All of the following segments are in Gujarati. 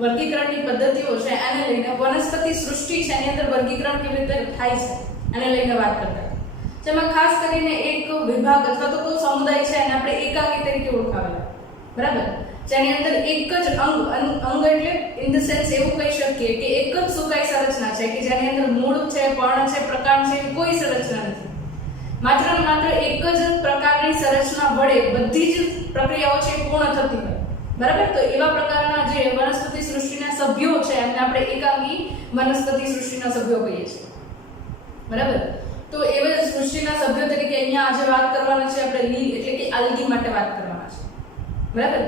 વર્ગીકરણની પદ્ધતિઓ છે એને લઈને વનસ્પતિ સૃષ્ટિ છે એની અંદર વર્ગીકરણ કેવી રીતે થાય છે એને લઈને વાત કરતા હતા, જેમાં ખાસ કરીને એક વિભાગ અથવા તો કોઈ સમુદાય છે એને આપણે એકાંગી તરીકે ઓળખાવેલા, બરાબર, જેની અંદર એક જ અંગ એટલે ઇન ધ સેન્સ એવું કહી શકીએ કે એક જ સુકાઈ સંરચના છે કે જેની અંદર મૂળ છે, પર્ણ છે, પ્રકાંડ છે, કોઈ સંરચના નથી, માત્ર ને માત્ર એક જ પ્રકારની સંરચના વડે બધી જ પ્રક્રિયાઓ છે પૂર્ણ થતી હોય, બરાબર. તો એવા પ્રકારના જે વનસ્પતિ સૃષ્ટિના સભ્યો છે એમને આપણે એકાંગી વનસ્પતિ સૃષ્ટિના સભ્યો કહીએ છીએ, બરાબર. તો એવા સૃષ્ટિના સભ્યો તરીકે અહીંયા આજે વાત કરવાના છે આપણે લીલ એટલે કે આલ્ગી માટે વાત કરવાના છે, બરાબર.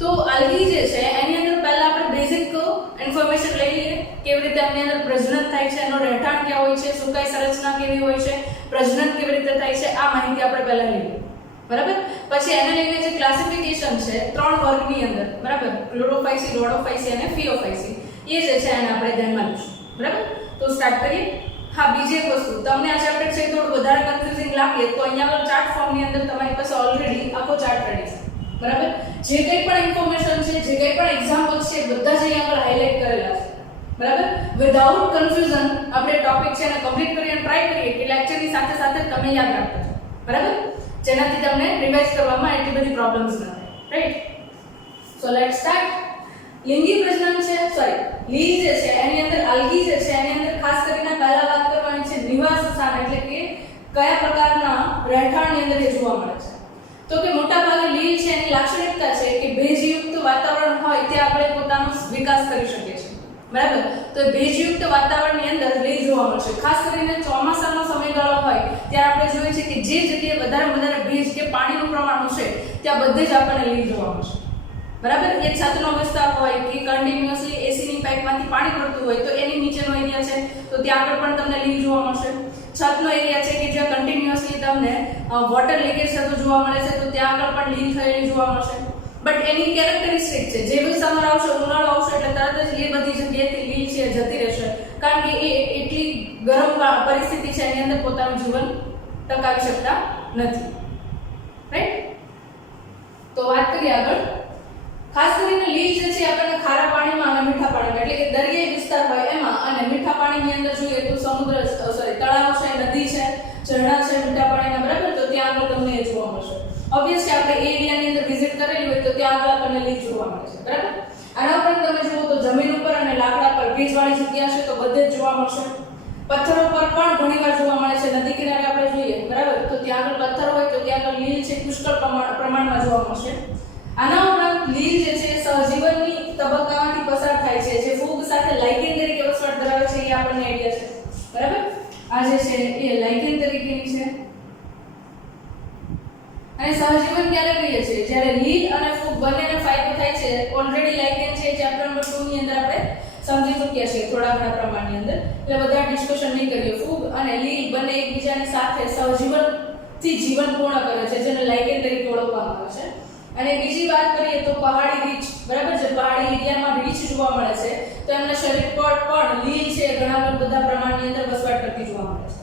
તો આલ્ગી જે છે એની અંદર પહેલા આપણે બેઝિક ઇન્ફોર્મેશન લઈ લઈએ, કેવી રીતે એની અંદર પ્રજનન થાય છે, એનો રહેઠાણ ક્યાં હોય છે, સુકાઈ સંરચના કેવી હોય છે, પ્રજનન કેવી રીતે થાય છે, આ માહિતી આપણે પહેલા લઈએ, બરાબર. પછી એને લઈને જે ક્લાસિફિકેશન છે ત્રણ વર્ગની અંદર, બરાબર, ક્લોરોફાઇસી, રોડોફાઇસી અને ફિયોફાઇસી, એ જે છે એને આપણે ધ્યાનમાં લઈશું, બરાબર. તો સ્ટાર્ટ કરીએ. હા, બીજી એક વસ્તુ તમને આ ચેપ્ટર છે થોડું વધારે કન્ફ્યુઝિંગ લાગે તો અહીંયા આગળ ચાર્ટ ફોર્મની અંદર તમારી પાસે ઓલરેડી આખો ચાર્ટ રેડી છે, બરાબર. જે કંઈ પણ ઇન્ફોર્મેશન છે, જે કંઈ પણ એક્ઝામ્પલ્સ છે બધા જ અહીંયા આગળ હાઇલાઇટ કરેલા છે, બરાબર. વિધાઉટ કન્ફ્યુઝન આપણે ટોપિક છે એને કમ્પ્લીટ કરી અને ટ્રાય કરીએ કે લેક્ચરની સાથે સાથે તમે યાદ રાખતા જાઓ, બરાબર, જેનાથી તમને રિવાઇઝ કરવામાં એટલી બધી પ્રોબ્લેમ્સ ન થાય, રાઈટ. So let's start. લિંગી પ્રજનન છે, સોરી, લીલ જે છે એની અંદર આલ્ગી જે છે એની અંદર ખાસ કરીને પહેલા વાત કરવાની છે નિવાસ સ્થાન એટલે કે કયા પ્રકારના રહેઠાણની અંદર એ જોવા મળે છે. તો કે મોટાભાગે લીલ છે એની લાક્ષણિકતા છે કે ભેજયુક્ત વાતાવરણ હોય ત્યાં આપણે પોતાનો વિકાસ કરી શકીએ છીએ, બરાબર. તો ભેજયુક્ત વાતાવરણની અંદર લીલ જોવા મળશે. ખાસ કરીને ચોમાસાનો સમયગાળો હોય ત્યારે આપણે જોઈએ છે કે જે જગ્યાએ વધારે ભેજ કે પાણીનું પ્રમાણ હશે ત્યાં બધે જ આપણને લીલ જોવા મળશે, બરાબર. એક છતનો વિસ્તાર હોય કે કન્ટિન્યુઅસલી એસીની પાઇપમાંથી પાણી પડતું હોય તો એની નીચેનો એરિયા છે તો ત્યાં આગળ પણ તમને લીલ જોવા મળશે. છતનો એરિયા છે કે જ્યાં કન્ટિન્યુઅસલી તમને વોટર લીકેજ થતું જોવા મળે છે તો ત્યાં આગળ પણ લીલ થયેલી જોવા મળશે. બટ એની કેરેક્ટરિસ્ટિક છે જેવી સમર આવશે, ઉનાળો આવશે એટલે તરત જ એ બધી જગ્યાએથી લીલ છે જતી રહેશે, કારણ કે એ એટલી ગરમ પરિસ્થિતિ છે એની અંદર પોતાનું જીવન ટકાવી શકતા નથી, રાઈટ. તો વાત કરીએ આગળ. ખાસ કરીને લીલ જે છે આપણને ખારા પાણીમાં અને મીઠા પાણીમાં એટલે કે દરિયાઈ વિસ્તાર હોય એમાં અને મીઠા પાણીની અંદર જોઈએ તો સમુદ્ર તળાવ છે, નદી છે, ઝરણા છે મીઠા પાણીના, બરાબર. તો ત્યાં આગળ તમને એ જોવા મળશે. ઓબ્વિયસલી આપણે એ એરિયાની અંદર વિઝિટ કરેલી હોય તો ત્યાં આગળ આપણને લીલ જોવા મળે છે, બરાબર. આના ઉપરાંત તમે જુઓ તો જમીન ઉપર અને લાકડા પર ભેજવાળી જગ્યા છે તો બધે જ જોવા મળશે. પથ્થરો પર પણ ઘણીવાર જોવા મળે છે. નદી કિનારે આપણે જોઈએ, બરાબર, તો ત્યાં આગળ પથ્થર હોય તો ત્યાં આગળ લીલ છે પુષ્કળ પ્રમાણમાં જોવા મળશે. આના ઉપરાંત લીલ જે છે સહજીવનની તબક્કામાંથી પસાર થાય છે, જે ફૂગ સાથે લાઇકેન તરીકે વસવાટ ધરાવે છે એ આપણને આઈડિયા છે, બરાબર. આ જે છે એ લાઇકેન તરીકેની છે અને સહજીવન ક્યારે કહીએ છીએ જ્યારે લીલ અને ફૂગ બંનેને ફાયદો થાય છે. ઓલરેડી લાઇકેન છે ચેપ્ટર નંબર 2 ની અંદર આપણે સમજી ચૂક્યા છીએ થોડા ઘણા પ્રમાણની અંદર, એટલે બધા ડિસ્કશન નહીં કરીએ. ફૂગ અને લીલ બંને એકબીજાની સાથે સહજીવનથી જીવન પૂર્ણ કરે છે જેને લાઇકેન તરીકે ઓળખવામાં આવે છે. અને બીજી વાત કરીએ તો પહાડી રીંછ, બરાબર, જે પહાડી એરિયામાં રીંછ જોવા મળે છે તો એમના શરીર પર પણ લીલ છે ઘણા બધા પ્રમાણની અંદર વસવાટ કરતી જોવા મળે છે.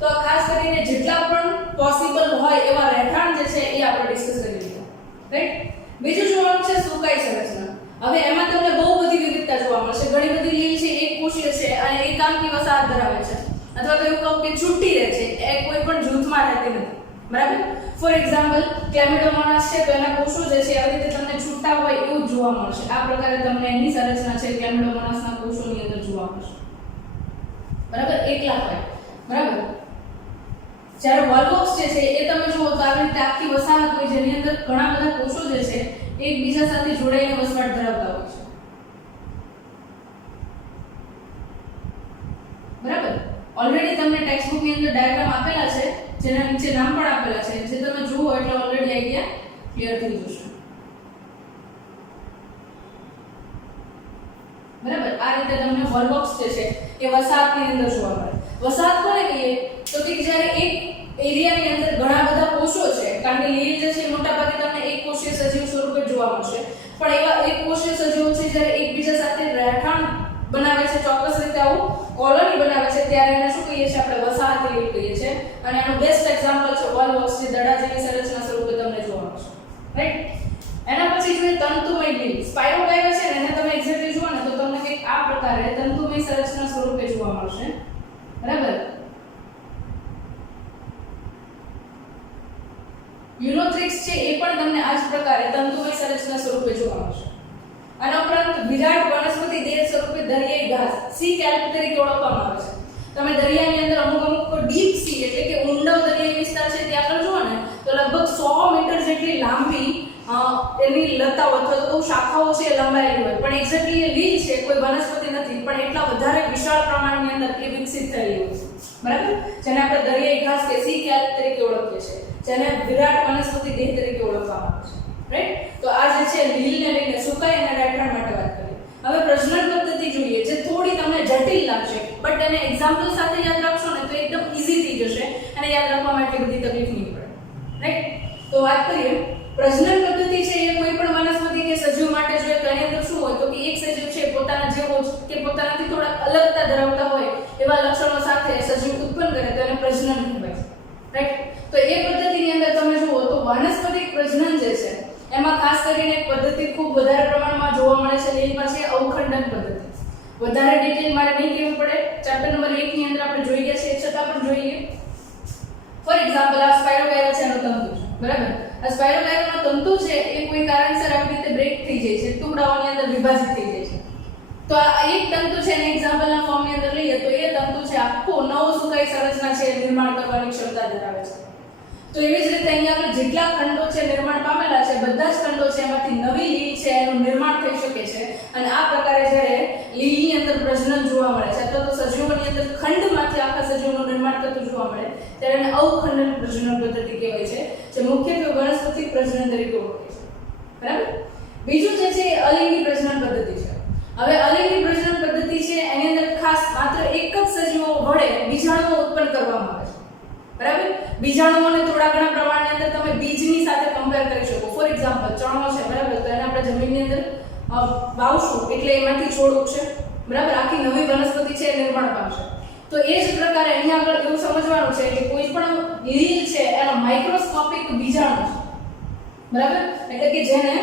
તો ખાસ કરીને જેટલા પણ પોસિબલ હોય એવા રહેઠાણ જે છે એ આપણે ડિસ્કસ કરી લીધા, રાઈટ. બીજું જોવાનું છે સુકાઈ સંરચના. હવે એમાં તમને બહુ બધી વિવિધતા જોવા મળશે. ઘણી બધી લીલ છે એક કોષીય છે અને એકાંકી વસાહત ધરાવે છે, અથવા તો એવું કહું કે છૂટી રહે છે, એ કોઈ પણ જૂથમાં રહેતી નથી, બરાબર. ફોર એક્ઝામ્પલ ક્લેમિડોમોનાસ છે તો એના કોષો જે છે આવી રીતે તમને છૂટા હોય એવું જોવા મળશે. આ પ્રકારે તમને એની સંરચના છે ક્લેમિડોમોનાસના કોષોની અંદર જોવા મળશે, બરાબર, એકલા હોય, બરાબર. જ્યારે વોલ્વોક્સ જે છે એ તમે જુઓ તો આવી રીતે આખી વસાહત હોય જેની અંદર ઘણા બધા કોષો જે છે એકબીજા સાથે જોડાઈને વસવાટ ધરાવતા હોય છે, બરાબર. ઓલરેડી તમને ટેક્સ્ટ બુક ની અંદર ડાયાગ્રામ આપેલા છે જેના નીચે નામ પણ આપેલા છે, જે તમે જુઓ એટલે ઓલરેડી આઈડિયા ક્લિયર થઈ જશે, બરાબર. આ રીતે તમને વોલ્વોક્સ જે છે એ વસાહતની અંદર જોવા મળે. વસાહત કોને કહીએ તો કે જ્યારે એક એરિયાની અંદર ઘણા બધા કોષો છે, કારણ કે લીલ જે છે મોટા ભાગે તમને એક કોષીય સજીવ સ્વરૂપે જોવા મળશે, પણ એવા એક કોષીય સજીવો છે જ્યારે એકબીજા સાથે રહેઠાણ બનાવે છે, ચોક્કસ રીતે આવું કોલોની બનાવે છે, ત્યારે એને શું કહીએ છીએ આપણે વસાહત લીલ કહીએ છીએ. અને આનું બેસ્ટ એક્ઝામ્પલ છે વોલ્વોક્સ, જે દડા જેવી સંરચના સ્વરૂપે તમને જોવા મળશે, રાઈટ. એના પછી જોઈએ તંતુમય લીલ. સ્પાયરોગાયરા છે ને એને તમે એક્ઝેક્ટ વિરાટ વનસ્પતિ દેહ સ્વરૂપે દરિયાઈ ઘાસ સી કેલ્પ તરીકે ઓળખવામાં આવે છે. તમે દરિયાની અંદર અમુક ડીપ સી એટલે કે ઊંડો દરિયાઈ વિસ્તાર છે ત્યાં આગળ જુઓ ને તો લગભગ 100 મીટર જેટલી લાંબી એની લતાઓ અથવા તો શાખાઓ છે એ લંબાયેલી હોય, પણ એક્ઝેક્ટલી એ લીલ છે, કોઈ વનસ્પતિ નથી, પણ એટલા વધારે વિશાળ પ્રમાણની અંદર એ વિકસિત થયેલી હોય છે. બરાબર, જેને આપણે દરિયાઈ ઘાસ કે સી કેલ્પ તરીકે ઓળખીએ છીએ, જેને વિરાટ વનસ્પતિ દેહ તરીકે ઓળખવામાં આવે છે. રાઈટ, તો આ જે છે લીલને લઈને સુકાઈ અને રહેઠાણ માટે વાત કરીએ. હવે પ્રજનન પદ્ધતિ જોઈએ જે થોડી તમને જટિલ લાગશે, બટ એને એક્ઝામ્પલ સાથે યાદ રાખશો ને તો એકદમ ઈઝી થઈ જશે અને યાદ રાખવામાં એટલી બધી તકલીફ નહીં પડે. રાઈટ, તો વાત કરીએ પ્રજનન પદ્ધતિ છે એ કોઈ પણ વનસ્પતિ કે સજીવ માટે જોઈએ તો એની અંદર શું હોય તો કે એક સજીવ છે પોતાના જેવો કે પોતાનાથી થોડા અલગતા ધરાવતા હોય એવા લક્ષણો સાથે સજીવ ઉત્પન્ન કરે તો એને પ્રજનન કહેવાય. રાઈટ, તો એ પદ્ધતિની અંદર તમે જુઓ તો વાનસ્પતિક પ્રજનન જે છે એમાં ખાસ કરીને એક પદ્ધતિ ખૂબ વધારે પ્રમાણમાં જોવા મળે છે, લીલમાં છે અવખંડન પદ્ધતિ. વધારે ડિટેલ મારે નહીં કહેવું પડે, ચેપ્ટર નંબર 1 ની અંદર આપણે જોઈ ગયા છે, છતાં પણ જોઈએ. ફોર એક્ઝામ્પલ આ સ્પાયરોગાયરા છે એનો તંતુ છે. બરાબર, આ સ્પાયરોગાયરાનો તંતુ છે એ કોઈ કારણસર આવી રીતે બ્રેક થઈ જાય છે, ટુકડાઓની અંદર વિભાજિત થઈ જાય છે. તો આ એક તંતુ છે ને એક્ઝામ્પલના ફોર્મની અંદર લઈએ તો એ તંતુ છે આખું નવો સુકાઈ સંરચના છે નિર્માણ કરવાની ક્ષમતા ધરાવે છે. તો એવી જ રીતે અહીંયા આપણે જેટલા ખંડો છે નિર્માણ પામેલા છે બધા જ ખંડો છે એમાંથી નવી લીલ છે એનું નિર્માણ થઈ શકે છે. અને આ પ્રકારે જ્યારે લીલની અંદર પ્રજનન જોવા મળે છે અથવા તો સજીવોની અંદર ખંડમાંથી આખા સજીવનું નિર્માણ થતું જોવા મળે ત્યારે એને અવખંડન પ્રજનન પદ્ધતિ કહેવાય છે, જે મુખ્યત્વે વનસ્પતિ પ્રજનન તરીકે ઓળખાય છે. બરાબર, બીજું જે છે એ અલિંગી પ્રજનન પદ્ધતિ છે. હવે અલિંગી પ્રજનન પદ્ધતિ છે એની અંદર ખાસ માત્ર એક જ સજીવો વડે બીજાણુઓ ઉત્પન્ન કરવામાં આવે છે. બરાબર, બીજાણુઓને થોડા ઘણા પ્રમાણની અંદર તમે બીજની સાથે કમ્પેર કરી શકો. ફોર એક્ઝામ્પલ ચણો છે, બરાબર, તો એને આપણે જમીનની અંદર વાવશું એટલે એમાંથી છોડ ઉગશે. બરાબર, આખી નવી વનસ્પતિ છે એ નિર્માણ પામશે. તો એ જ પ્રકારે અહીંયા આગળ એવું સમજવાનું છે કે કોઈ પણ લીલ છે એનો માઇક્રોસ્કોપિક બીજાણુ છે. બરાબર, એટલે કે જેને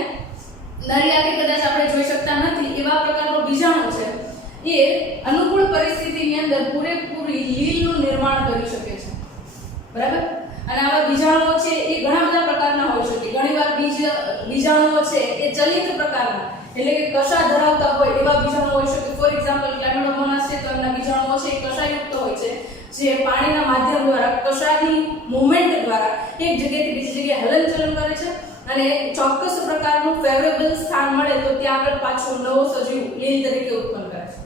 નરી આંખે કદાચ આપણે જોઈ શકતા નથી એવા પ્રકારનો બીજાણુ છે એ અનુકૂળ પરિસ્થિતિની અંદર પૂરેપૂરી લીલનું નિર્માણ કરી શકે છે. બરાબર, અને આવા બીજાણુઓ છે એ ઘણા બધા પ્રકારના હોઈ શકે. ઘણીવાર બીજાણુઓ છે એ ચલિત પ્રકારના એટલે કે કશા ધરાવતા હોય એવા બીજાણુઓ હોઈ શકે. ફોર એક્ઝામ્પલ ક્લેમિડોમોનાસ છે તો એમના બીજાણુઓ છે એ કશાયુક્ત હોય છે, જે પાણીના માધ્યમ દ્વારા કશાની મૂવમેન્ટ દ્વારા એક જગ્યાએથી બીજી જગ્યાએ હલનચલન કરે છે અને ચોક્કસ પ્રકારનું ફેવરેબલ સ્થાન મળે તો ત્યાં આગળ પાછો નવો સજીવ લીલ તરીકે ઉત્પન્ન કરે છે.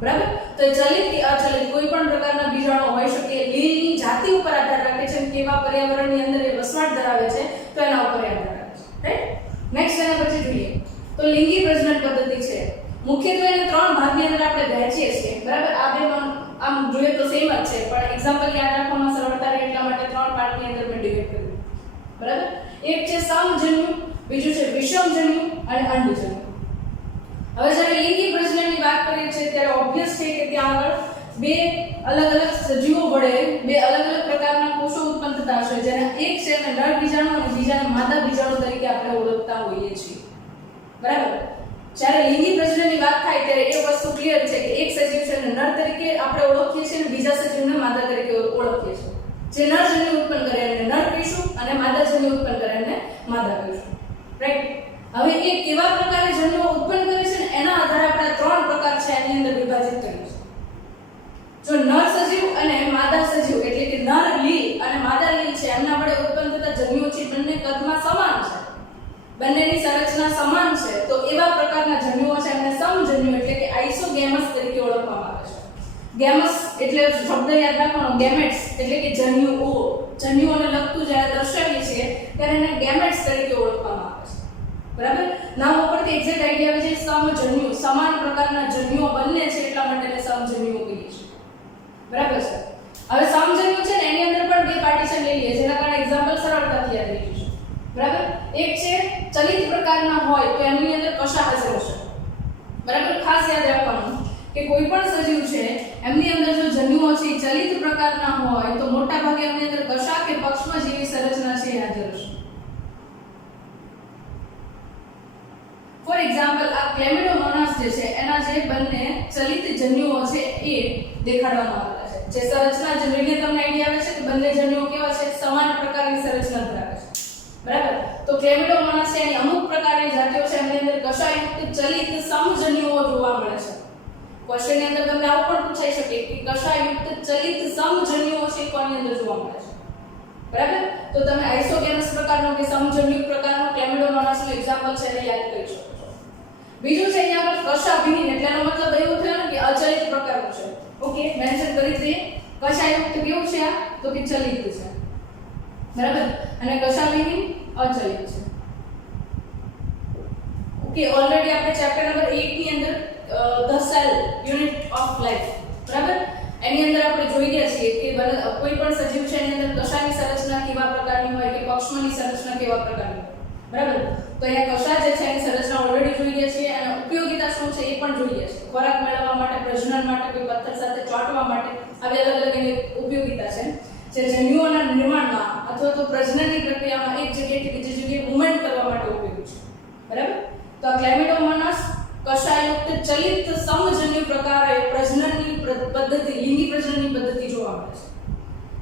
બરાબર, તો ચલિત કે અચલિત કોઈ પણ પ્રકારના બીજાણુ હોઈ શકે. લીલની જાતિ ઉપર આધાર રાખે છે, કેવા પર્યાવરણની અંદર એ વસવાટ ધરાવે છે તો એના ઉપર આધાર રાખે છે. રાઈટ, નેક્સ્ટ એના પછી જોઈએ તો લિંગી પ્રજનન પદ્ધતિ છે. મુખ્યત્વે એને 3 ભાગની અંદર આપણે વહેંચીએ છીએ. બરાબર, આ બે આમ જોઈએ તો સેમ જ છે, પણ એક્ઝામ્પલ યાદ રાખવામાં સરળતા રહે એટલા માટે 3 પાર્ટની અંદર મેં ડિવાઇડ કર્યું. બરાબર, એક છે સમજન્યુ, બીજું છે વિષમજન્યુ અને અંડજન્યુ. હવે જ્યારે લિંગી પ્રજનનની વાત કરીએ છીએ ત્યારે ઓબ્વિયસ છે કે ત્યાં આગળ બે અલગ અલગ સજીવો વડે બે અલગ અલગ પ્રકારના કોષો ઉત્પન્ન થતા હશે, જેના એક છે ને નર બીજાણુ અને બીજાને માદા બીજાણુ તરીકે આપણે ઓળખતા હોઈએ છીએ. બરાબર, જ્યારે લિંગી પ્રજનનની વાત થાય ત્યારે એ વસ્તુ ક્લિયર છે કે એક સજીવ છે ને નર તરીકે આપણે ઓળખીએ છીએ અને બીજા સજીવને માદા તરીકે ઓળખીએ છીએ. જે નર જન્યુ ઉત્પન્ન કરે એને નર કહીશું અને માદા જન્યુ ઉત્પન્ન કરે એને માદા કહીશું. રાઈટ, હવે એ કેવા પ્રકારે જન્યુઓ ઉત્પન્ન કરે છે ને એના આધારે આપણે 3 પ્રકાર છે એની અંદર વિભાજિત કરીએ છીએ. જો નર સજીવ અને માદા સજીવ એટલે કે નર લીલ અને માદા લીલ છે એમના વડે ઉત્પન્ન થતા જન્યુઓ છે બંને કદમાં સમાન છે, બંનેની સંરચના સમાન છે, તો એવા પ્રકારના જન્યુઓ છે એમને સમજન્યુ એટલે કે આઇસોગેમસ તરીકે ઓળખવામાં આવે છે. ગેમસ એટલે શબ્દ યાદ રાખવાનો, ગેમેટ્સ એટલે કે જન્યુઓ, જન્યુઓને લગતું જ્યારે દર્શાવીએ છીએ ત્યારે એને ગેમેટ્સ તરીકે ઓળખવામાં આવે છે. બરાબર, નામ ઉપરથી એક્ઝેક્ટ આઈડિયા આવે છે સમજન્યુ, સમાન પ્રકારના જન્યુઓ બંને છે એટલા માટે એને સમજન્યુઓ કહીએ છીએ. બરાબર છે, હવે સમજન્યુ છે ને એની અંદર પણ 2 પાર્ટીશન લઈ લઈએ જેના કારણે એક્ઝામ્પલ સરળતાથી યાદ રહી જશે. બરાબર, એક છે ચલિત પ્રકારના હોય તો એની અંદર કશા હાજર હશે. બરાબર, ખાસ યાદ રાખવાનું કે કોઈ પણ સજીવ છે એમની અંદર જો જન્યુઓ છે ચલિત પ્રકારના હોય તો મોટા ભાગે એમની અંદર કશા કે પક્ષમ જેવી સંરચના છે હાજર હશે. ફોર એક્ઝામ્પલ આ ક્લેમિડોમોનાસ જે છે એના જે બંને ચલિત જન્યુઓ છે એ દેખાડવામાં આવેલા છે. જે સંરચના જોઈને તમને આઈડિયા આવે છે કે બંને જન્યુઓ કેવા છે, સમાન પ્રકારની સંરચના ધરાવે છે. બરાબર, તો ક્લેમિડોમોનાસ છે એની અમુક પ્રકારની જાતિઓ છે એમની અંદર કશાયુક્ત ચલિત સમજન્યુ ક્વેશ્ચન ની અંદર તમને આવું પણ પૂછાઈ શકે કે કશાયુક્ત ચલિત સમજન્યુઓ છે કોની અંદર જોવા મળે છે, બરાબર? તો તમે આઇસોગેનસ પ્રકારનો કે સમજન્યુક પ્રકારનો ક્લેમિડોમોનાસનું એક્ઝામ્પલ છે એને યાદ કરી શકો છો. બીજું છે અહીંયા આગળ કશાભિન્ન, એટલે એનો મતલબ એવો થયો ને કે અચલિત પ્રકારનું છે. ઓકે, મેન્શન કરી દઈએ. કશાયુક્ત કેવું છે આ? તો કે ચલિત છે, બરાબર? અને કશાભિન્ન અચલિત છે. ઓકે, ઓલરેડી આપણે ચેપ્ટર નંબર 8 ની અંદર the cell unit of life, બરાબર, એની અંદર આપણે જોઈ ગયા છીએ કે કોઈ પણ સજીવ છે એની અંદર કશાની સંરચના કેવા પ્રકારની હોય કે પક્ષમની સંરચના કેવા પ્રકારની હોય, બરાબર? તો અહીંયા કશા જે છે એની સંરચના ઓલરેડી જોઈ ગયા છીએ અને ઉપયોગિતા શું છે એ પણ જોઈ ગયા છે. ખોરાક મેળવવા માટે, પ્રજનન માટે, કોઈ પથ્થર સાથે ચોંટવા માટે આવી અલગ અલગ એની ઉપયોગિતા છે. જે જન્યુઓના નિર્માણમાં અથવા તો પ્રજનનની પ્રક્રિયામાં એક જગ્યાએથી બીજી જગ્યાએ મૂવમેન્ટ કરવા માટે ઉપયોગી છે, બરાબર? તો આ ક્લેમિડોમોનાસ કશાયુક્ત ચલિત સમજન્યુ પ્રકારે પ્રજનનની પદ્ધતિ, લિંગી પ્રજનનની પદ્ધતિ જોવા મળે છે.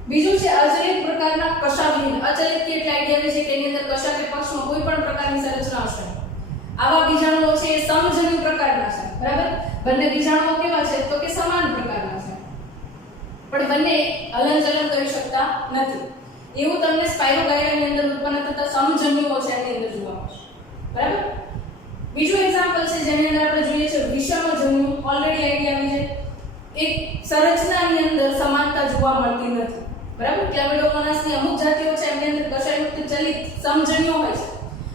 બીજું છે અચલિત પ્રકારના કશાભિન્ન. અચલિત કે એટલે આઈડિયા છે કે એની અંદર કશા કે પક્ષમાં કોઈ પણ પ્રકારની સંરચના હશે. આવા બીજાણુઓ છે એ સમજન્યુ પ્રકારના છે, બરાબર? બંને બીજાણુઓ કેવા છે? તો કે સમાન પ્રકારના છે, પણ બંને હલનચલન કરી શકતા નથી. એવું તમને સ્પાઇરોગાયરાની અંદર ઉત્પન્ન થતા સમજન્યુઓ છે એની અંદર જોવા મળશે, બરાબર? બીજું એક્ઝામ્પલ છે જેની અંદર આપણે જોઈએ છે વિષમજન્યુ. ઓલરેડી આઈડિયા આવી છે, એક સંરચનાની અંદર સમાનતા જોવા મળતી નથી, બરાબર? ક્લેમિડોમોનાસની અમુક જાતિઓ છે એમની અંદર કશાયુક્ત ચલિત સમજન્યુઓ હોય છે,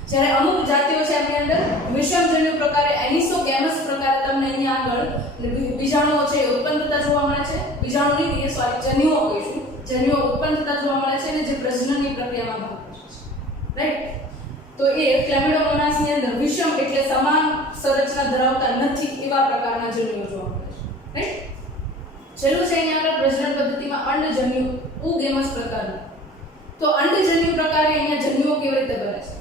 જ્યારે અમુક જાતિઓ છે એમની અંદર વિષમજન્યુ પ્રકારે એનિસોગેમસ પ્રકારે તમને અહીંયા આગળ બીજાણુઓ છે ઉત્પન્ન થતા જોવા મળે છે. બીજાણુ નહીં, સોરી, જન્યુઓ કહીશું. જન્યુઓ ઉત્પન્ન થતા જોવા મળે છે અને જે પ્રજનનની પ્રક્રિયામાં ભાગ ભજવે છે, રાઈટ? તો એ ક્લેમિડોમોનાસની અંદર વિષમ એટલે સમાન સંરચના ધરાવતા નથી એવા પ્રકારના જન્યુઓ જોવા મળે છે, રાઈટ? છેલ્લું છે અહીંયા આગળ પ્રજનન પદ્ધતિમાં અંડજન્યુ ઉગેમસ પ્રકારનું. તો અંડજન્યુ પ્રકારે અહીંયા જન્યુઓ કેવી રીતે બને છે?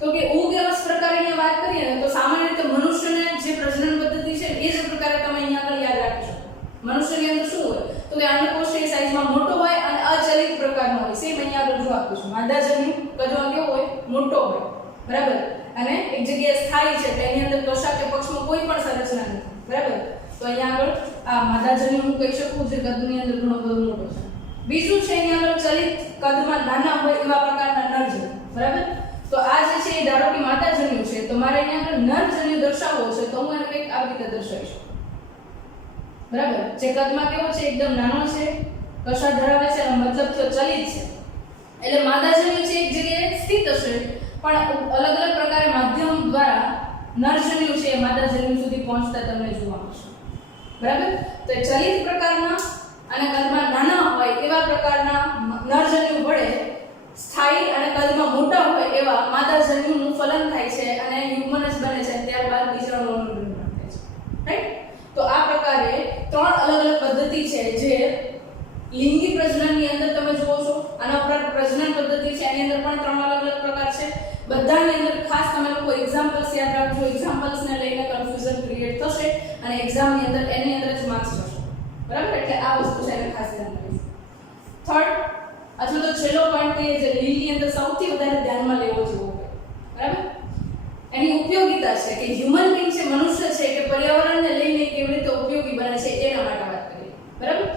તો કે ઉગેમસ પ્રકારની વાત કરીએ ને તો સામાન્ય રીતે મનુષ્યને જે પ્રજનન પદ્ધતિ છે એ જ પ્રકારે તમે અહીંયા આગળ યાદ રાખી શકો. મનુષ્યની અંદર શું હોય? તો કે અંડકોષ એ સાઈઝમાં મોટો હોય અને અચલિત પ્રકારનો હોય. સેમ અહીંયા આગળ જો આપું છું, માદાજન્યુ કદમાં કેવો હોય? મોટો હોય, બરાબર? અને એક જગ્યાએ સ્થાયી છે, તેની અંદર કશા કે પક્ષમાં કોઈ પણ સંરચના નથી, બરાબર? તો અહીંયા આગળ આ માદાજન્યુ હું કહી શકું જે કદની અંદર ઘણો બધો મોટો છે. બીજું છે અહીંયા આગળ ચલિત કદમાં નાના હોય એવા પ્રકારના નરજન્યુ, બરાબર? તો આ જે છે એ ધારો કે માદાજન્યુ છે, તો મારે અહીંયા આગળ નરજન્યુ દર્શાવવો છે તો હું એને કંઈક આવી રીતે દર્શાવીશ, બરાબર? જે કદમાં કેવો છે? એકદમ નાનો છે, કશા ધરાવે છે, મતલબ તો ચલિત છે. એટલે માદાજન્યુ છે એક જગ્યાએ સ્થિત હશે, પણ અલગ અલગ પ્રકારે માધ્યમ દ્વારા નરજન્યુ છે માદાજન્યુ સુધી પહોંચતા તમને જોવા મળશે, બરાબર? તો એ ચલિત પ્રકારના અને કદમાં નાના હોય એવા પ્રકારના નરજન્યુ વડે સ્થાયી અને કદમાં મોટા હોય એવા માદાજન્યુનું ફલન થાય છે અને યુગ્મનજ બને છે. ત્યારબાદ બીજાણુઓનું નિર્માણ થાય છે, રાઈટ? તો આ પ્રકારે ત્રણ અલગ અલગ પદ્ધતિ છે જે લિંગી પ્રજનનની અંદર તમે જુઓ છો. આના ઉપરાંત પ્રજનન પદ્ધતિ છે એની અંદર પણ ત્રણ અલગ અલગ પ્રકાર છે. બધાની અંદર ખાસ તમે લોકો એક્ઝામ્પલ્સ યાદ રાખજો. એક્ઝામ્પલ્સને લઈને કન્ફ્યુઝન ક્રિએટ થશે અને એક્ઝામની અંદર એની અંદર જ માર્ક્સ જશે, બરાબર? એટલે આ વસ્તુ છે એને ખાસ ધ્યાન રાખજો. થર્ડ અથવા તો છેલ્લો પોઈન્ટ કે જે લીલની અંદર સૌથી વધારે ધ્યાનમાં લેવો જેવો હોય, બરાબર? એની ઉપયોગિતા છે કે હ્યુમન બીંગ છે, મનુષ્ય છે કે પર્યાવરણને લઈને કેવી રીતે ઉપયોગી બને છે એના માટે વાત કરીએ, બરાબર?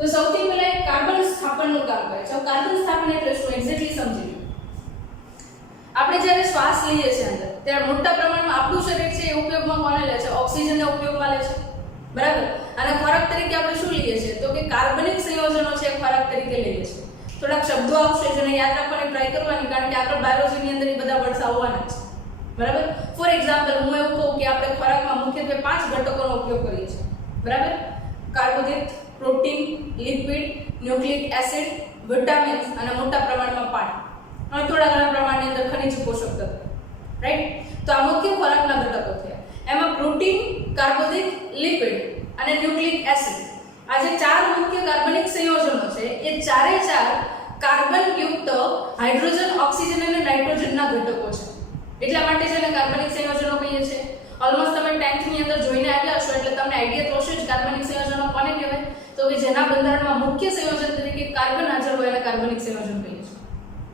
તો સૌથી પહેલા એક કાર્બન સ્થાપનનું કામ કરે છે. કાર્બન સ્થાપન એટલે શું એક્ઝેક્ટલી સમજી લો. આપણે જ્યારે શ્વાસ લઈએ છીએ અંદર ત્યારે મોટા પ્રમાણમાં આપણું શરીર છે એ ઉપયોગમાં કોને લે છે? ઓક્સિજનને ઉપયોગમાં લે છે, બરાબર? અને ખોરાક તરીકે આપણે શું લઈએ છીએ? તો કે કાર્બનિક સંયોજનો છે ખોરાક તરીકે લઈએ છીએ. થોડાક શબ્દો આવશે જેને યાદ રાખવાની ટ્રાય કરવાની, કારણ કે આગળ બાયોલોજીની અંદર એ બધા વર્ડ્સ આવવાના છે, બરાબર? ફોર એક્ઝામ્પલ હું એવું કહું કે આપણે ખોરાકમાં મુખ્યત્વે 5 ઘટકોનો ઉપયોગ કરીએ છીએ, બરાબર? કાર્બોદિત, protein, lipid, nucleic acid, vitamins અને મોટા પ્રમાણમાં પાણી અને થોડા ઘણા પ્રમાણની અંદર ખનિજ પોષક તત્વો, રાઈટ? તો આ મુખ્ય ખોરાકના ઘટકો થયા. એમાં પ્રોટીન, કાર્બોદિત, લિપિડ અને ન્યુક્લિક એસિડ, આ જે 4 મુખ્ય કાર્બનિક સંયોજનો છે એ ચારે ચાર કાર્બન યુક્ત હાઇડ્રોજન, ઓક્સિજન અને નાઇટ્રોજનના ઘટકો છે. એટલા માટે જેને કાર્બનિક સંયોજનો કહીએ છીએ. ઓલમોસ્ટ તમે 10th ની અંદર જોઈને આવ્યા છો એટલે તમને આઈડિયા તો હશે જ કાર્બનિક સંયોજનો કોને કહેવાય? તો કે જેના બંધારણમાં મુખ્ય સંયોજન તરીકે કાર્બન હાજર હોય એને કાર્બનિક સંયોજન કહીએ છીએ,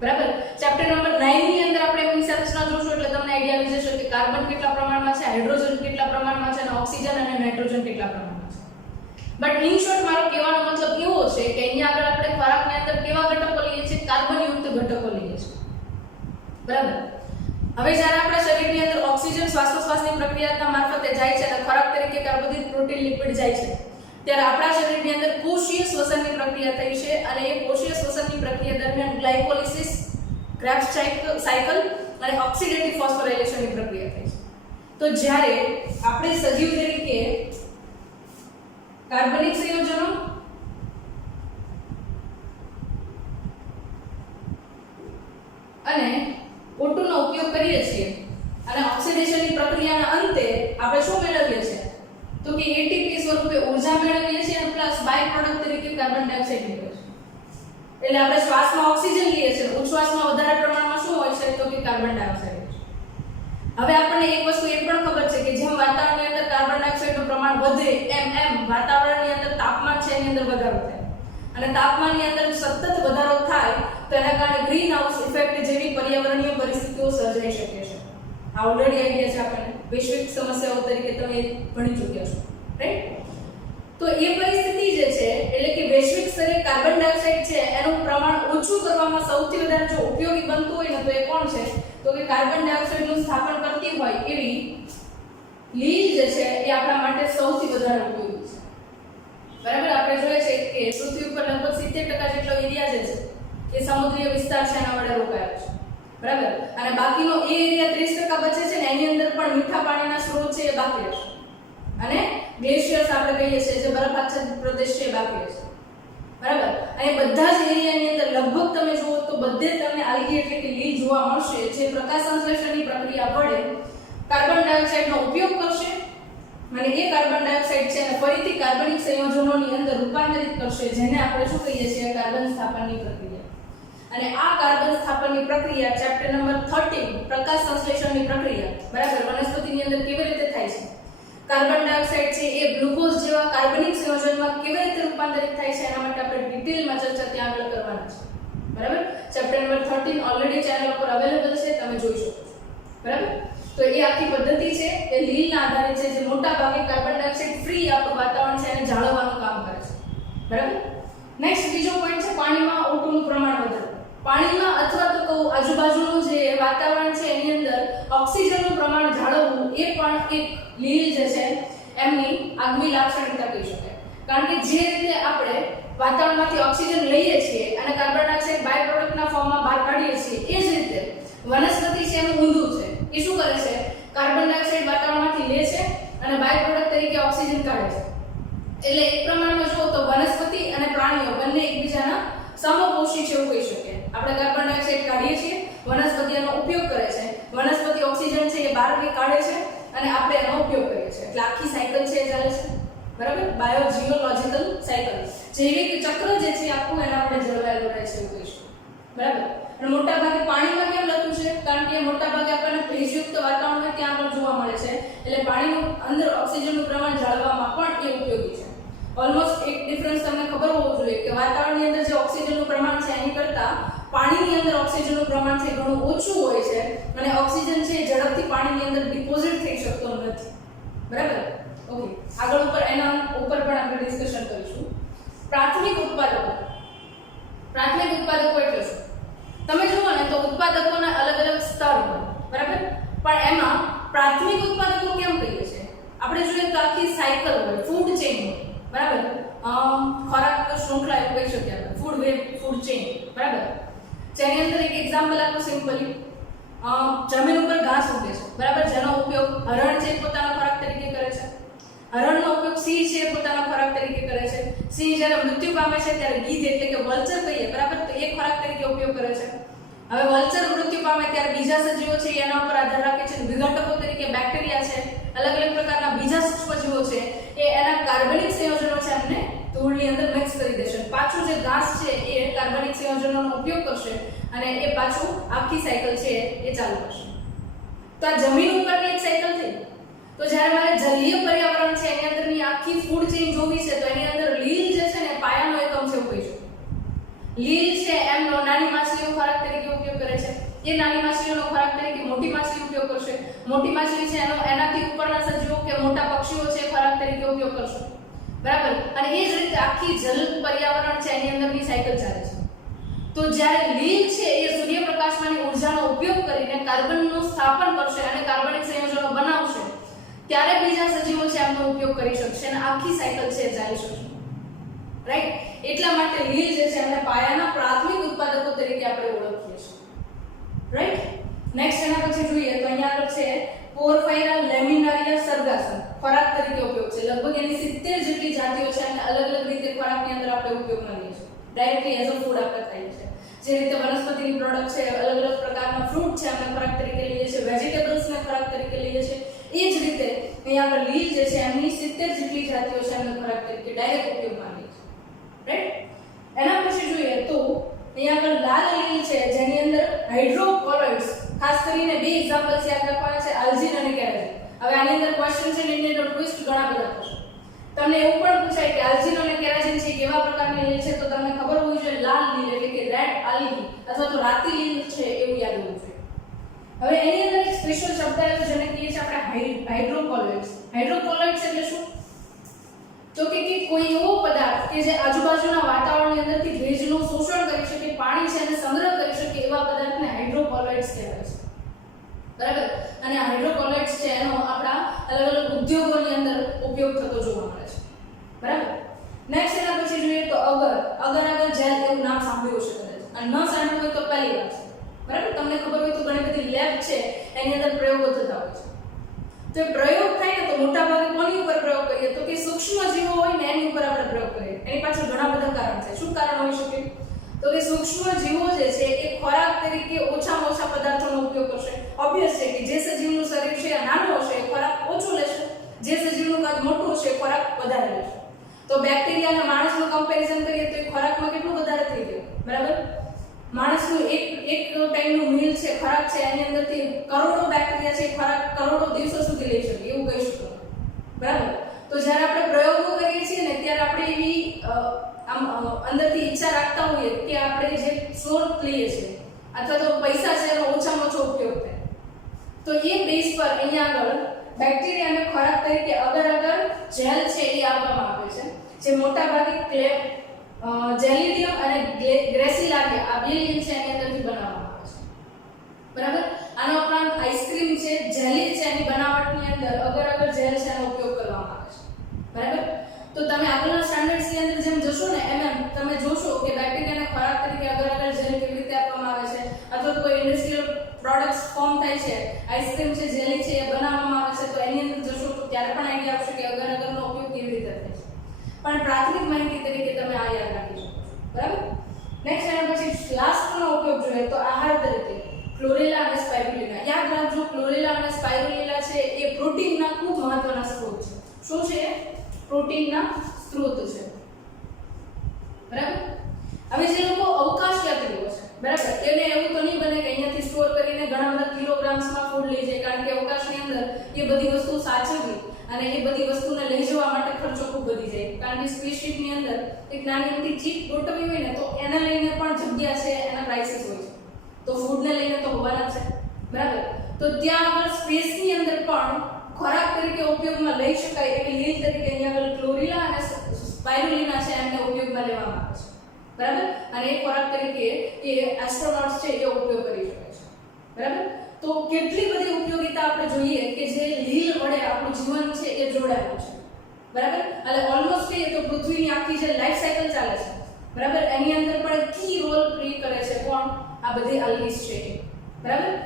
બરાબર? ચેપ્ટર નંબર 9 ની અંદર આપણે એમની સંરચના જોશું એટલે તમને આઈડિયા આવી જશે કે કાર્બન કેટલા પ્રમાણમાં છે, હાઇડ્રોજન કેટલા પ્રમાણમાં છે અને ઓક્સિજન અને નાઇટ્રોજન કેટલા એટલા પ્રમાણમાં છે. બટ ઇન શોર્ટ મારો કહેવાનો મતલબ એવો છે કે અહીંયા આગળ આપણે ખોરાકની અંદર કેવા ઘટકો લઈએ છીએ? કાર્બનયુક્ત ઘટકો લઈએ છીએ. બરાબર. હવે જ્યારે આપણા શરીરની અંદર ઓક્સિજન શ્વાસોશ્વાસની પ્રક્રિયાના મારફતે જાય છે અને ખોરાક તરીકે કાર્બોદિત પ્રોટીન લિપિડ જાય છે, ત્યારે આપણા શરીરની અંદર કોષીય શ્વસનની પ્રક્રિયા થઈ છે અને એ કોષીય શ્વસનની પ્રક્રિયા દરમિયાન ગ્લાયકોલિસિસ, ક્રેબ્સ સાયકલ અને ઓક્સિડેટિવ ફોસ્ફોરાયલેશનની પ્રક્રિયા થઈ છે. તો જ્યારે આપણે સજીવ તરીકે કાર્બનિક સંયોજનો અને O2 નો ઉપયોગ કરીએ છીએ અને ઓક્સિડેશનની પ્રક્રિયાના અંતે આપણે શું મેળવીએ છીએ? તો કે એટીપી સ્વરૂપે ઊર્જા મેળવીએ છીએ અને પ્લસ બાય પ્રોડક્ટ તરીકે કાર્બન ડાયોક્સાઇડ મેળવીએ છીએ. એટલે આપણે શ્વાસમાં ઓક્સિજન લઈએ છીએ, ઉચ્છ્વાસમાં વધારે પ્રમાણમાં શું હોય છે? તો કે કાર્બન ડાયોક્સાઇડ. હવે આપણને એક વસ્તુ એ પણ ખબર છે કે જેમ વાતાવરણની અંદર કાર્બન ડાયોક્સાઇડનું પ્રમાણ વધે એમ વાતાવરણની અંદર તાપમાન છે એની અંદર વધારો થાય અને તાપમાનની અંદર સતત વધારો થાય તો એના કારણે ગ્રીન હાઉસ ઇફેક્ટ જેવી પર્યાવરણીય પરિસ્થિતિઓ સર્જાઈ શકે છે. આ ઓલરેડી આઈડિયા છે આપણને, વૈશ્વિક સમસ્યાઓ તરીકે તમે ભણી ચૂક્યા છો, રાઈટ? તો એ પરિસ્થિતિ જે છે એટલે કે વૈશ્વિક સ્તરે કાર્બન ડાયોક્સાઇડ છે એનું પ્રમાણ ઓછું કરવામાં સૌથી વધારે જો ઉપયોગી બનતું હોય ને તો એ કોણ છે? તો કે કાર્બન ડાયોક્સાઇડનું સ્થાપન કરતી હોય એવી લીલ જે છે એ આપણા માટે સૌથી વધારે ઉપયોગી છે. બરાબર. આપણે જોઈએ છે કે પૃથ્વી ઉપર લગભગ 70% જેટલો એરિયા જે છે એ સમુદ્રીય વિસ્તાર છે એના વડે રોકાયેલો છે. બરાબર. અને બાકીનો એ એરિયા 30% બચે છે ને એની અંદર પણ મીઠા પાણીના સ્ત્રોત છે એ બાકી રહેશે અને ગ્લેશિયર્સ આપણે કહીએ છીએ જે બરફાચ્છાદિત પ્રદેશ છે એ બાકી રહેશે. બરાબર. અને બધા જ એરિયાની અંદર લગભગ તમે જુઓ તો બધે તમને આલ્ગી એટલે કે લીલ જોવા મળશે જે પ્રકાશ સંશ્લેષણની પ્રક્રિયા વડે કાર્બન ડાયોક્સાઇડનો ઉપયોગ કરશે અને એ કાર્બન ડાયોક્સાઇડ છે અને ફરીથી કાર્બનિક સંયોજનોની અંદર રૂપાંતરિત કરશે જેને આપણે શું કહીએ છીએ? કાર્બન સ્થાપનની પ્રક્રિયા. અને આ કાર્બન સ્થાપનની પ્રક્રિયા ચેપ્ટર નંબર 13 પ્રકાશ સંશ્લેષણની પ્રક્રિયા, બરાબર, વનસ્પતિની અંદર કેવી રીતે થાય છે, કાર્બન ડાયોક્સાઇડ છે એ ગ્લુકોઝ જેવા કાર્બનિક સંયોજનમાં કેવી રીતે રૂપાંતરિત થાય છે એના માટે આપણે ડિટેલમાં ચર્ચા ત્યાં આગળ કરવાની છે. બરાબર. ચેપ્ટર નંબર 13 ઓલરેડી ચેનલ ઉપર અવેલેબલ છે, તમે જોઈ શકો છો. બરાબર. તો એ આખી પદ્ધતિ છે એ લીલના આધારે છે જે મોટા ભાગે કાર્બન ડાયોક્સાઇડ ફ્રી આપણું વાતાવરણ છે એને જાળવવાનું કામ કરે છે. બરાબર. નેક્સ્ટ બીજો પોઈન્ટ છે પાણીમાં O2 નું પ્રમાણ વધારવું. પાણીમાં અથવા તો કહું આજુબાજુનું જે વાતાવરણ છે એની અંદર ઓક્સિજનનું પ્રમાણ જાળવવું એ પણ એક લીલ જે છે એમની આગવી લાક્ષણિકતા કહી શકાય. કારણ કે જે રીતે આપણે વાતાવરણમાંથી ઓક્સિજન લઈએ છીએ અને કાર્બન ડાયોક્સાઇડ બાય પ્રોડક્ટના ફોર્મમાં બહાર કાઢીએ છીએ એ જ રીતે વનસ્પતિ છે એનું ઊંધું છે. એ શું કરે છે? કાર્બન ડાયોક્સાઇડ વાતાવરણમાંથી લે છે અને બાય પ્રોડક્ટ તરીકે ઓક્સિજન કાઢે છે. એટલે એક પ્રમાણમાં જો તો વનસ્પતિ અને પ્રાણીઓ બંને એકબીજાના સમપોષી છે એવું કહી શકીએ. આપણે કાર્બન ડાયોક્સાઇડ કાઢીએ છીએ, વનસ્પતિ એનો ઉપયોગ કરે છે, વનસ્પતિ ઓક્સિજન છે એ બહાર કાઢે છે અને આપણે એનો ઉપયોગ કરીએ છીએ. એટલે આખી સાયકલ છે એ ચાલે છે. બરાબર. બાયોજીઓલોજિકલ સાયકલ, જૈવિક ચક્ર જે છે આખું એના આપણે જળવાયેલું રહે છે એવું કહીશું. બરાબર. અને મોટા ભાગે પાણીમાં કેમ લખ્યું છે? કારણ કે મોટા ભાગે આપણને ભેજયુક્ત વાતાવરણ હોય ત્યાં આગળ જોવા મળે છે. એટલે પાણીનું અંદર ઓક્સિજનનું પ્રમાણ જાળવવામાં પણ એ ઉપયોગી છે. ઓલમોસ્ટ એક ડિફરન્સ તમને ખબર હોવું જોઈએ કે વાતાવરણની અંદર જે ઓક્સિજનનું પ્રમાણ છે એની કરતાં પાણીની અંદર ઓક્સિજનનું પ્રમાણ છે ઘણું ઓછું હોય છે અને ઓક્સિજન છે ઝડપથી પાણીની અંદર ડિપોઝિટ થઈ શકતો નથી. બરાબર. ઓકે. આગળ ઉપર એના ઉપર પણ આપણે ડિસ્કશન કરીશું. પ્રાથમિક ઉત્પાદકો. પ્રાથમિક ઉત્પાદકો એટલે શું? તમે જુઓ ને તો ઉત્પાદકોના અલગ અલગ સ્તર હોય. બરાબર. પણ એમાં પ્રાથમિક ઉત્પાદકો કેમ કહીએ છીએ? આપણે જોઈએ તો આખી સાયકલ હોય, ફૂડ ચેઇન હોય. બરાબર. ખોરાક શૃંખલા એવું કહી શકીએ આપણે, ફૂડ વેબ, ફૂડ ચેઇન. બરાબર. જેની અંદર એક એક્ઝામ્પલ આપું સિમ્પલી. જમીન ઉપર ઘાસ ઉગે છે. બરાબર. જેનો ઉપયોગ હરણ છે પોતાના ખોરાક તરીકે કરે છે. હરણનો ઉપયોગ સિંહ છે પોતાના ખોરાક તરીકે કરે છે. સિંહ જ્યારે મૃત્યુ પામે છે ત્યારે ગીધ એટલે કે વલ્ચર કહીએ, બરાબર, તો એ ખોરાક તરીકે ઉપયોગ કરે છે. હવે વલ્ચર મૃત્યુ પામે ત્યારે બીજા સજીવો છે એના ઉપર આધાર રાખે છે. વિઘટકો તરીકે બેક્ટેરિયા છે, અલગ અલગ પ્રકારના બીજા સૂક્ષ્મજીવો છે એ એના કાર્બનિક સંયોજનો છે એમને ધૂળની અંદર મિક્સ કરી દેશે. પાછું જે ઘાસ છે એ કાર્બનિક સંયોજનોનો ઉપયોગ કરશે અને એ પાછું આખી સાયકલ છે એ ચાલુ કરશે. તો આ જમીન ઉપરની એક સાયકલ થઈ. તો જ્યારે મારે જલીય પર્યાવરણ છે એની અંદરની આખી ફૂડ ચેઇન જોવી છે તો એની અંદર લીલ જે છે ને પાયાનો એકમ છે એવું કહીશું. લીલ છે એમનો નાની માછલીઓ ખોરાક તરીકે ઉપયોગ કરે છે. એ નાની માછલીઓનો ખોરાક તરીકે મોટી માછલી ઉપયોગ કરશે. મોટી માછલી છે એનો એનાથી ઉપરના સજીવો કે મોટા પક્ષીઓ છે ખોરાક તરીકે ઉપયોગ કરશો, બરાબર. અને એ જ રીતે આખી જલ પર્યાવરણ છે એની અંદરની સાયકલ ચાલે છે. તો જ્યારે લીલ છે એ સૂર્યપ્રકાશમાંની ઉર્જાનો ઉપયોગ કરીને કાર્બનનું સ્થાપન કરશે અને કાર્બનિક સંયોજનો બનાવશે, ત્યારે બીજા સજીવો છે એમનો ઉપયોગ કરી શકશે અને આખી સાયકલ છે ચાલી શકશે, રાઈટ. એટલા માટે લીલ જે છે એમને પાયાના પ્રાથમિક ઉત્પાદકો તરીકે આપણે ઓળખીએ છીએ, રાઈટ. નેક્સ્ટ એના પછી જોઈએ તો અહીંયા આગળ છે પોરફાયરા લેમિનારિયા સર્ગાસન, ખોરાક તરીકે ઉપયોગ છે. લગભગ એની 70 જેટલી જાતિઓ છે અને અલગ અલગ રીતે ખોરાકની અંદર આપણે ઉપયોગમાં લઈએ છીએ, ડાયરેક્ટલી એઝ અ ફૂડ આપણે ખાઈએ છીએ. જે રીતે વનસ્પતિની પ્રોડક્ટ છે, અલગ અલગ પ્રકારના ફ્રૂટ છે આપણે ખોરાક તરીકે લઈએ છીએ, વેજીટેબલ્સને ખોરાક તરીકે લઈએ છીએ, એ જ રીતે અહીંયા આગળ લીલ જે છે એમની 70 જેટલી જાતિઓ છે એમને ખોરાક તરીકે ડાયરેક્ટ ઉપયોગમાં લઈએ છીએ, રાઈટ. એના પછી જોઈએ તો અહીંયા આગળ લાલ લીલ છે જેની અંદર હાઇડ્રોકોલોઇડ્સ, ખાસ કરીને બે એક્ઝામ્પલ્સ યાદ રાખવાના છે, આલ્જીન અને કેરાટીન. હવે આની અંદર ક્વેશ્ચન છે એની અંદર ટ્વિસ્ટ ઘણા બધા થશે. તમને એવું પણ પૂછાય કે આલ્જીન અને કેરાટીન છે કેવા પ્રકારની લીલ છે, તો તમને ખબર હોવી જોઈએ લાલ લીલ એટલે કે રેડ આલ્ગી અથવા તો રાતી લીલ છે એવું યાદ હોવું જોઈએ. હવે એની અંદર એક સ્પેશિયલ શબ્દ આવ્યો જેને કહીએ છીએ આપણે હાઇડ્રોકોલોઇડ્સ. હાઇડ્રોકોલોઇડ્સ એટલે શું? તો કે કોઈ એવો પદાર્થ કે જે આજુબાજુના વાતાવરણની અંદરથી ભેજનું શોષણ કરી શકે, પાણી છે એને સંગ્રહ કરી શકે, એવા પદાર્થને હાઇડ્રોકોલોઇડ્સ કહેવાય છે, બરાબર. અને હાઇડ્રોકોલોઇડ્સ છે એનો આપણા અલગ અલગ ઉદ્યોગોની અંદર ઉપયોગ થતો જોવા મળે છે, બરાબર. નેક્સ્ટ એના પછી જોઈએ તો અગર જેલ એવું નામ સાંભળ્યું હશે કદાચ, અને ન સાંભળ્યું હોય તો પહેલી વાર છે, બરાબર. તમને ખબર હોય તો ઘણી બધી લેબ છે એની અંદર પ્રયોગો થતા હોય છે. તો પ્રયોગ થાય ને તો મોટા ભાગે કોની ઉપર પ્રયોગ કરીએ તો કે સૂક્ષ્મ જીવો હોય ને એની ઉપર આપણે પ્રયોગ કરીએ. એની પાછળ ઘણા બધા કારણ છે. શું કારણ હોઈ શકે? તો કે સૂક્ષ્મ જીવો જે છે એ ખોરાક તરીકે ઓછામાં ઓછા પદાર્થોનો ઉપયોગ કરશે. ઓબ્વિયસ છે કે જે સજીવનું શરીર છે નાનું હશે એ ખોરાક ઓછો લેશે, જે સજીવનું કદ મોટું હશે એ ખોરાક વધારે લેશે. તો બેક્ટેરિયા અને માણસનું કમ્પેરિઝન કરીએ તો એ ખોરાકમાં કેટલું વધારે થઈ ગયું, બરાબર. માણસનું એક ટાઈમનું મીલ છે, ખોરાક છે, એની અંદરથી કરોડો બેક્ટેરિયા છે, ખોરાક કરોડો દિવસો સુધી લઈ શકે એવું કહી શકો, બરાબર. તો જ્યારે આપણે પ્રયોગો કરીએ છીએ ને ત્યારે આપણે એવી અંદરથી ઈચ્છા રાખતા હોઈએ કે આપણે જે સ્રોત લઈએ છીએ અથવા તો પૈસા છે એનો ઓછામાં ઓછો ઉપયોગ થાય. તો એ બેઝ પર અહીંયા આગળ બેક્ટેરિયાને ખોરાક તરીકે અગર જેલ છે એ આપવામાં આવે છે, જે મોટા ભાગે જેલિડિયમ અને ગ્રેસિલારિયા આ બે લીલ છે એની અંદરથી બનાવવામાં આવે છે, બરાબર. આનો ઉપરાંત આઈસ્ક્રીમ છે, જેલી છે, એની બનાવટની અંદર અગર જેલ છે એનો ઉપયોગ કરવામાં આવે છે, બરાબર. તો તમે આગળના સ્ટાન્ડર્ડ્સની અંદર જેમ જશો ને એમ તમે જોશો કે બેક્ટેરિયાને ખોરાક તરીકે અગર જેલ કેવી રીતે આપવામાં આવે છે, અથવા તો કોઈ ઇન્ડસ્ટ્રીયલ પ્રોડક્ટ્સ ફોર્મ થાય છે, આઈસ્ક્રીમ છે, જેલી છે એ બનાવવામાં આવે છે, તો એની અંદર જશો તો ત્યારે પણ આઈડિયા આવશે કે અગરનો ઉપયોગ કેવી રીતે થાય છે. પણ પ્રાથમિક માહિતી તરીકે તમે આ યાદ રાખી શકો, બરાબર. નેક્સ્ટ એના પછી લાસ્ટનો ઉપયોગ જોઈએ તો આહાર તરીકે ક્લોરેલા અને સ્પાઇરુલિના. યાદ રાખજો ક્લોરેલા અને સ્પાઇરુલિના છે એ પ્રોટીનના ખૂબ મહત્વના સ્ત્રોત છે. શું છે? પ્રોટીનના સ્ત્રોત છે, બરાબર. હવે જે લોકો અવકાશ યાત્રીઓ છે, બરાબર, એને એવું તો નહીં બને કે અહીંયાથી સ્ટોર કરીને ઘણા બધા કિલોગ્રામ્સમાં ફૂડ લઈ જાય, કારણ કે અવકાશની અંદર એ બધી વસ્તુ સાચવવી અને એ બધી વસ્તુને લઈ જવા માટે ખર્ચો ખૂબ વધી જાય, કારણ કે સ્પેસશિપની અંદર એક નાની મોટી ચીપ ગોઠવવી હોય ને તો એને લઈને પણ જગ્યા છે, એના પ્રાઇસીસ હોય છે, તો ફૂડને લઈને તો હોવાના છે, બરાબર. તો ત્યાં આગળ સ્પેસની અંદર પણ ખોરાક તરીકે ઉપયોગમાં લઈ શકાય એવી લીલ તરીકે અહીંયા આગળ ક્લોરેલા અને સ્પાઇરુલિના છે એમને ઉપયોગમાં લેવામાં આવે છે, બરાબર. અને એ ખોરાક તરીકે એ એસ્ટ્રોનોટ્સ છે એ ઉપયોગ કરી શકે છે, બરાબર. તો કેટલી બધી ઉપયોગિતા આપણે જોઈએ કે જે લીલ વડે આપણું જીવન છે એ જોડાયેલું છે, બરાબર. એટલે ઓલમોસ્ટ કહીએ તો પૃથ્વીની આખી જે લાઈફ સાયકલ ચાલે છે, બરાબર, એની અંદર પણ કી રોલ પ્લે કરે છે કોણ? આ બધી આલ્ગીસ છે, બરાબર.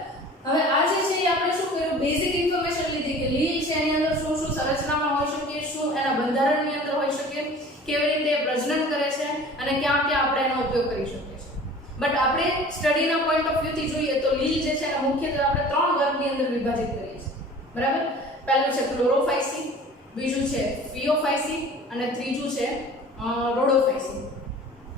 હવે આ જે છે એ આપણે શું કર્યું? બેઝિક ઇન્ફોર્મેશન લીધી કે લીલ છે એની અંદર શું શું સંરચનામાં હોઈ શકે, શું એના બંધારણની અંદર હોઈ શકે, કેવી રીતે પ્રજનન કરે છે અને ક્યાં ક્યાં આપણે એનો ઉપયોગ કરી શકીએ છીએ. બટ આપણે સ્ટડીના પોઈન્ટ ઓફ વ્યૂથી જોઈએ તો લીલ જે છે એના મુખ્યત્વે આપણે 3 વર્ગની અંદર વિભાજિત કરીએ છીએ, બરાબર. પહેલું છે ક્લોરોફાઇસી, બીજું છે ફિયોફાઇસી અને ત્રીજું છે રોડોફાઇસી,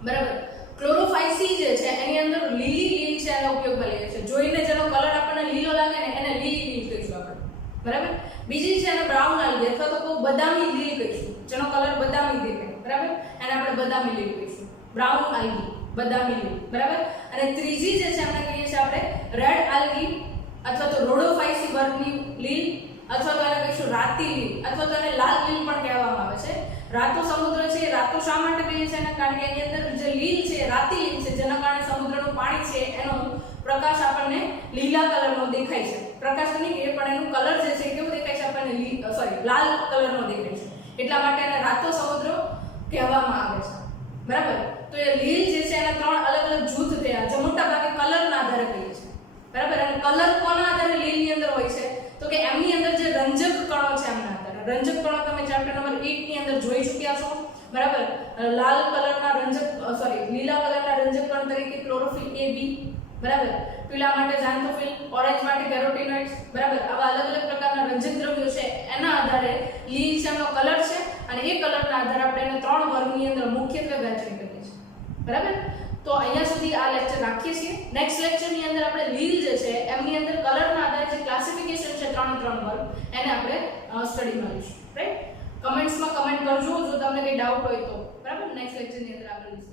બરાબર. ક્લોરોફાઇસી જે છે એની અંદર લીલી લીલ છે એનો ઉપયોગમાં લઈએ છીએ. જોઈને જેનો કલર આપણને લીલો લાગે ને એને લીલી લીલ કહીશું આપણે, બરાબર. બીજી છે એને બ્રાઉન આલ્ગી અથવા તો કોઈ બદામી લીલ કહીશું, જેનો કલર બદામી દેખાય, બરાબર, એને આપણે બદામી લીલ કહીશું, બ્રાઉન આલ્ગી, બદામી લીલ, બરાબર. અને ત્રીજી જે છે આપણે કહીએ છીએ આપણે રેડ આલ્ગી અથવા તો રોડોફાઇસી વર્ગની લીલ અથવા તો એને કહીશું રાતી લીલ અથવા તો એને લાલ લીલ પણ કહેવામાં રાતો સમુદ્ર છે એ રાતો શા માટે કહીએ છીએ એને? કારણ કે એની અંદર જે લીલ છે, રાતી લીલ છે, જેના કારણે સમુદ્રનું પાણી છે એનો પ્રકાશ આપણને લીલા કલરનો દેખાય છે. પ્રકાશ તો નહીં કે પણ એનું કલર જે છે કેવું દેખાય છે આપણને? લાલ કલરનો દેખાય છે. એટલા માટે એને રાતો સમુદ્ર કહેવામાં આવે છે. બરાબર? તો એ લીલ જે છે એના 3 અલગ અલગ જૂથ થયા જે મોટા ભાગે કલરના આધારે કહીએ છીએ. બરાબર? અને કલર કોના આધારે લીલની અંદર હોય છે? તો કે એમની અંદર જે રંજક કણો છે એમના આધારે. રંજક કણો તમે ચેપ્ટર નંબર 8 ની અંદર જોઈ ચૂક્યા છો. બરાબર? લાલ કલરના રંજક લીલા કલરના રંજક કણ તરીકે ક્લોરોફિલ A B. બરાબર? પીળા માટે ઝાન્થોફિલ, ઓરેન્જ માટે કેરોટીનોઇડ્સ. બરાબર? આવા અલગ અલગ પ્રકારના રંજક દ્રવ્યો છે એના આધારે લીલ છે એનો કલર છે અને એ કલરના આધારે આપણે એને 3 વર્ગની અંદર મુખ્યત્વે વહેંચણી કરીએ છીએ. બરાબર? તો અહીંયા સુધી આ લેક્ચર રાખીએ છીએ. નેક્સ્ટ લેક્ચરની અંદર આપણે લીલ જે છે એમની અંદર કલરના આધારે જે ક્લાસિફિકેશન છે 3 વર્ગ એને આપણે સ્ટડીમાં લઈશું. રાઈટ? કમેન્ટ્સમાં કમેન્ટ કરજો જો તમને કંઈ ડાઉટ હોય તો. બરાબર? નેક્સ્ટ લેક્ચરની અંદર આપણે